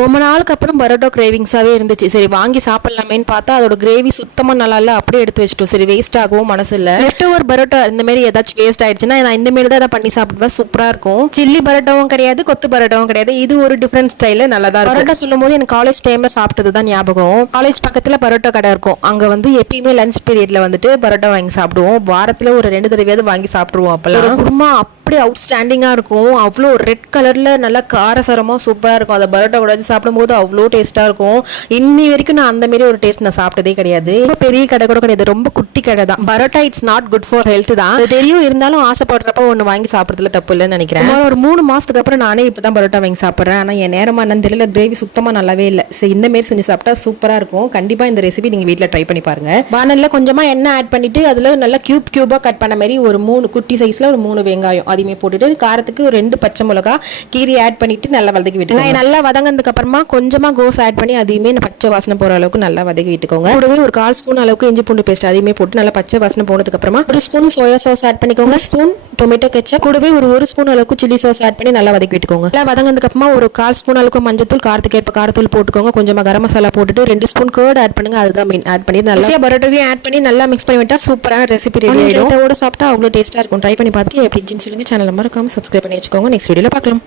ரொம்ப நாளுக்கு அப்புறம் பரோட்டா கிரேவிங்ஸாகவே இருந்துச்சு. சரி வாங்கி சாப்பிட்லாமேன்னு பார்த்தா அதோட கிரேவி சுத்தமாக நல்லா இல்லை, அப்படியே எடுத்து வச்சுட்டோம். சரி வேஸ்ட் ஆகவும் மனசு இல்லை. லெஃப்ட் ஓவர் பரோட்டா இந்த மாதிரி ஏதாச்சும் வேஸ்ட் ஆயிடுச்சுன்னா நான் இந்த மாதிரி தான் பண்ணி சாப்பிடுவேன். சூப்பராக இருக்கும். சில்லி பரோட்டாவும் கிடையாது, கொத்து பரோட்டாவும் கிடையாது. இது ஒரு டிஃப்ரெண்ட் ஸ்டைலில் நல்லா தான் இருக்கும். பரோட்டா சொல்லும் போது எனக்கு காலேஜ் டைமில் சாப்பிட்டது தான் ஞாபகம். காலேஜ் பக்கத்தில் பரோட்டா கடை இருக்கும். அங்கே வந்து எப்பயுமே லஞ்ச் பீரியட்ல வந்துட்டு பரோட்டா வாங்கி சாப்பிடுவோம். வாரத்தில் ஒரு 2 தடவையாவது வாங்கி சாப்பிடுவோம். அப்போல்லாம் குருமா அப்படியே அவுட்ஸ்டாண்டிங்காக இருக்கும். அவ்வளோ ரெட் கலரில் நல்லா காரசாரமாக சூப்பராக இருக்கும். அந்த பரோட்டா கூட சாப்பிடும்போது அவ்வளோ டேஸ்ட்டாக இருக்கும். இன்னி வரைக்கும் நான் அந்த மாதிரி ஒரு டேஸ்ட் நான் சாப்பிட்டதே கிடையாது. ரொம்ப பெரிய கடை கூட கிடையாது, ரொம்ப குட்டி கடை தான். Parotta it's not good for health தான், அது தெரியும். இருந்தாலும் ஆசைப்படுறப்ப ஒன்று வாங்கி சாப்பிட்றதுல தப்பு இல்லைன்னு நினைக்கிறேன். ஒரு 3 மாதத்துக்கு அப்புறம் நானே இப்போ தான் பரோட்டா வாங்கி சாப்பிட்றேன். ஆனால் என் நேரமாக என்னன்னு தெரியல, கிரேவி சுத்தமாக நல்லாவே இல்லை. சரி இந்த மாதிரி செஞ்சு சாப்பிட்டா சூப்பராக இருக்கும். கண்டிப்பாக இந்த ரெசிபி நீங்கள் வீட்டில் ட்ரை பண்ணி பாருங்க. வானல்ல கொஞ்சமாக எண்ணெய் ஆட் பண்ணிட்டு அதில் நல்லா கியூபாக கட் பண்ண மாதிரி ஒரு 3 குட்டி சைஸில் ஒரு 3 வெங்காயம் அதையுமே போட்டுட்டு காரத்துக்கு ஒரு 2 பச்சை மிளகா கீரி ஆட் பண்ணிட்டு நல்லா வதக்கி விட்டுக்கோங்க. நல்லா வதங்கினதுக்கு அப்புறமா கொஞ்சமா கோஸ் ஆட் பண்ணி அதையுமே பச்சை வாசனை போற அளவுக்கு நல்லா வதக்கி விட்டுக்கோங்க. கூடவே ஒரு 1/4 ஸ்பூன் அளவுக்கு இஞ்சி பூண்டு பேஸ்ட் அதையுமே போட்டு நல்லா பச்சை வாசனை போனதுக்கு அப்புறமா 1 ஸ்பூன் சோயா சாஸ் ஆட் பண்ணிக்கோங்க. ஸ்பூன் டொமேட்டோ கெச்சப், கூடவே ஒரு 1 ஸ்பூன் அளவுக்கு சில்லி சாஸ் ஆட் பண்ணி நல்லா வதக்கி விட்டுக்கோங்க. நல்லா வதங்கினதுக்கு அப்புறமா ஒரு 1/4 ஸ்பூன் அளவுக்கு மஞ்சத்தூள், காரத்துக்கு ஏற்ப காரத்தூள் போட்டுக்கோங்க. கொஞ்சமா கரம் மசாலா போட்டுட்டு 2 ஸ்பூன் கர்ட் ஆட் பண்ணுங்க. அதுதான் மெயின். ஆட் பண்ணி நல்லா பரோட்டாவையும் ஆட் பண்ணி நல்லா மிக்ஸ் பண்ணி விட்டா சூப்பரான ரெசிபி ரெடி ஆயிடும். இதோட சாப்பிட்டா அவ்வளோ டேஸ்டா இருக்கும். ட்ரை பண்ணி பார்த்துட்டு எப்படி இருந்துச்சுன்னு சொல்லுங்க. சேனலை மறக்காம சப்ஸ்கிரைப் பண்ணி வச்சுக்கோங்க. நெக்ஸ்ட் வீடியோல பார்க்கலாம்.